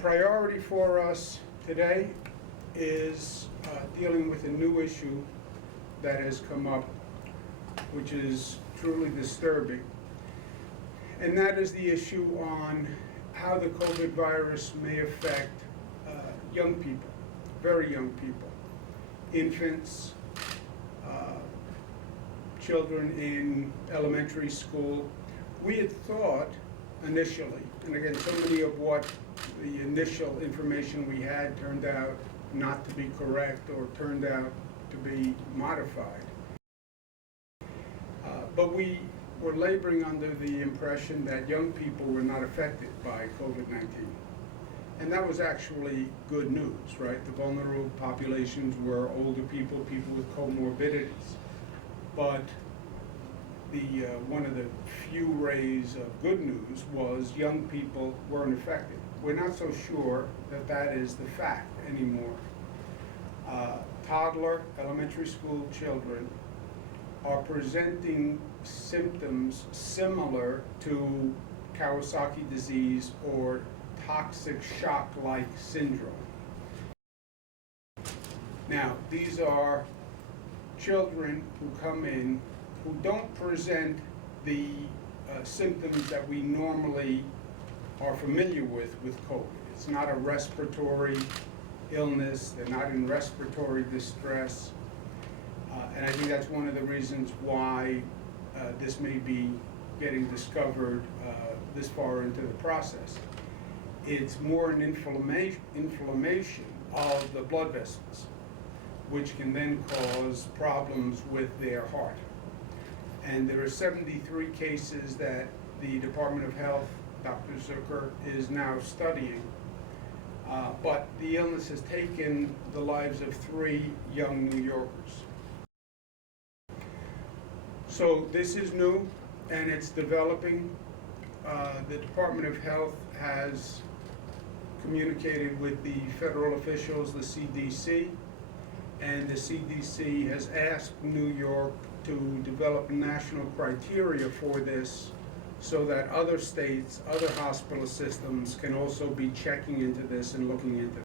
priority for us today is dealing with a new issue that has come up, which is truly disturbing. And that is the issue on how the COVID virus may affect young people, very young people, infants, children in elementary school. We had thought initially, and again, so many of what the initial information we had turned out not to be correct or turned out to be modified. But we were laboring under the impression that young people were not affected by COVID-19. And that was actually good news, right? The vulnerable populations were older people, people with comorbidities. But one of the few rays of good news was young people weren't affected. We're not so sure that that is the fact anymore. Toddler, elementary school children are presenting symptoms similar to Kawasaki disease or toxic shock-like syndrome. Now, these are children who come in who don't present the symptoms that we normally are familiar with COVID. It's not a respiratory illness, they're not in respiratory distress, and I think that's one of the reasons why this may be getting discovered this far into the process. It's more an inflammation of the blood vessels, which can then cause problems with their heart. And there are 73 cases that the Department of Health, Dr. Zucker, is now studying. But the illness has taken the lives of 3 young New Yorkers. So this is new and it's developing. The Department of Health has communicated with the federal officials, the CDC, and the CDC has asked New York to develop national criteria for this so that other states, other hospital systems can also be checking into this and looking into